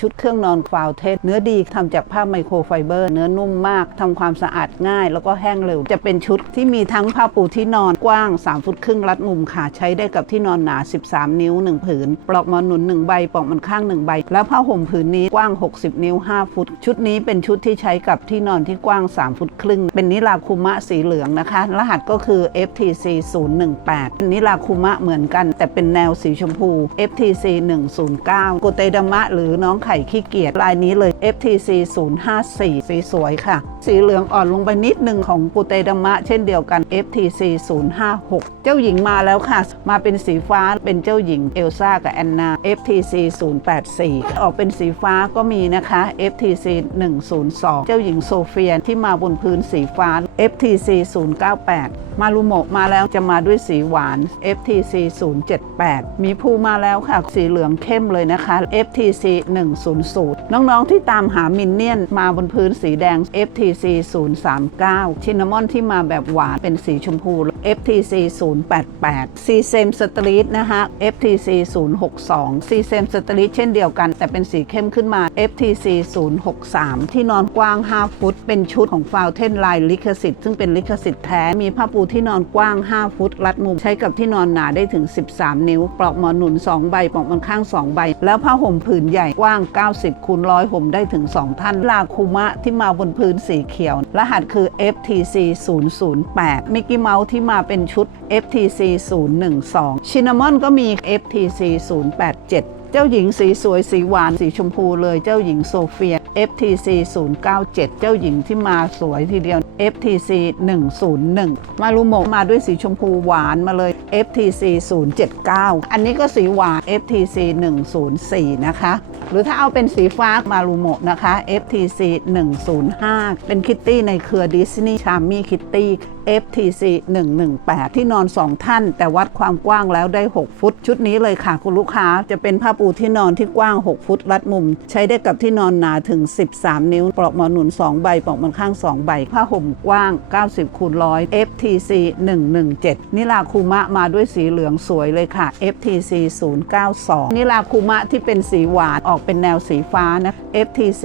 ชุดเครื่องนอนฟาวเทสเนื้อดีทำจากผ้าไมโครไฟเบอร์ เนื้อนุ่มมากทำความสะอาดง่าย แล้วก็แห้งเร็ว จะเป็นชุดที่มีทั้งผ้าปูที่นอนกว้าง 3 ฟุตครึ่งรัดมุมค่ะ ใช้ได้กับที่นอนหนา 13 นิ้ว 1 ผืน ปลอกหมอนหนุน 1 ใบ ปลอกมันข้าง 1 ใบ แล้วผ้าห่มผืนนี้กว้าง 60 นิ้ว 5 ฟุต ชุดนี้เป็นชุดที่ใช้กับที่นอนที่กว้าง 3 ฟุตครึ่ง เป็นนิลาคุมะสีเหลืองนะคะ รหัสก็คือ FTC 018นิลาคุมะเหมือนกัน แต่เป็นแนวสีชมพู FTC 109โกเตดามะหรือน้องไข่ขี้เกียจลายนี้เลย FTC 054สีสวยค่ะ สีเหลืองอ่อนลงไปนิดหนึ่งของกูเตดมะ เช่นเดียวกัน FTC 056 เจ้าหญิงมาแล้วค่ะ มาเป็นสีฟ้าเป็นเจ้าหญิงเอลซ่ากับแอนนา FTC 084 ออกเป็นสีฟ้าก็มีนะคะ FTC 102 เจ้าหญิงโซเฟียที่มาบนพื้นสีฟ้า FTC 098 มารุโมะมาแล้วจะมาด้วยสีหวาน FTC 078 มีภูมาแล้วค่ะ สีเหลืองเข้มเลยนะคะ FTC 100 น้องๆที่ตามหามินเนี่ยนมาบนพื้นสีแดง FTC 039 ชินนามอนที่มาแบบหวานเป็นสีชมพู FTC 088 ซีเซมสตรีทนะคะ FTC 062 ซีเซมสตรีทเช่นเดียวกัน แต่เป็นสีเข้มขึ้นมา FTC 063 ที่นอนกว้าง 5 ฟุต เป็นชุดของฟาวเทนลายลิขสิทธิ์ซึ่งเป็นลิขสิทธิ์แท้ มีผ้าปูที่นอนกว้าง 5 ฟุต รัดมุม ใช้กับที่นอนหนาได้ถึง 13 นิ้ว ปลอกหมอนหนุน 2 ใบ ปลอกมันข้าง 2 ใบ แล้วผ้าห่มผืนใหญ่กว้าง 90คูณร้อยห่มได้ถึง 2 ท่านลาคูมะที่มาบนพื้นสีเขียว รหัสคือ FTC 008มิกกี้เมาส์ที่มาเป็นชุด FTC 012ชินนามอนก็มี FTC 087 เจ้าหญิงสีสวยสีหวานสีชมพูเลย เจ้าหญิงโซเฟีย FTC 097 เจ้าหญิงที่มาสวยทีเดียว FTC 101 มารุโมะมาด้วยสีชมพูหวานมาเลย FTC 079 อันนี้ก็สีหวาน FTC 104 นะคะ หรือถ้าเอาเป็นสีฟ้ามารุโมะนะคะ FTC 105 เป็นคิตตี้ในเครือดิสนีย์ชามี่คิตตี้ FTC 118 ที่นอน 2 ท่าน แต่วัดความกว้างแล้วได้ 6 ฟุต ชุดนี้เลยค่ะคุณลูกค้าจะเป็นผ้าปูที่นอนที่กว้าง 6 ฟุตรัดมุม ใช้ได้กับที่นอนหนาถึง 13 นิ้ว ปลอกหมอนหนุน 2 ใบ ปลอกมันข้าง 2 ใบ ผ้าห่มกว้าง 90คูณร้อย FTC 117 นิลาคูมะมาด้วยสีเหลืองสวยเลยค่ะ FTC 092 นิลาคูมะที่เป็นสีหวานออกเป็นแนวสีฟ้านะ FTC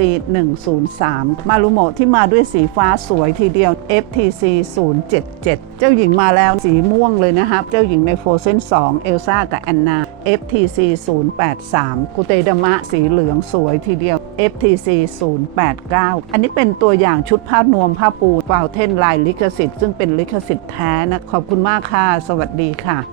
103 มารุโมที่มาด้วยสีฟ้าสวยทีเดียว FTC 77 เจ้าหญิงมาแล้วสีม่วงเลยนะครับ เจ้าหญิงในโฟเซน2เอลซ่ากับแอนนา FTC 083 กุเตดมะสีเหลืองสวยทีเดียว FTC 089 อันนี้เป็นตัวอย่างชุดผ้านวมผ้าปูฟาวเทนลายลิขสิทธิ์ซึ่งเป็นลิขสิทธิ์แท้นะ ขอบคุณมากค่ะ สวัสดีค่ะ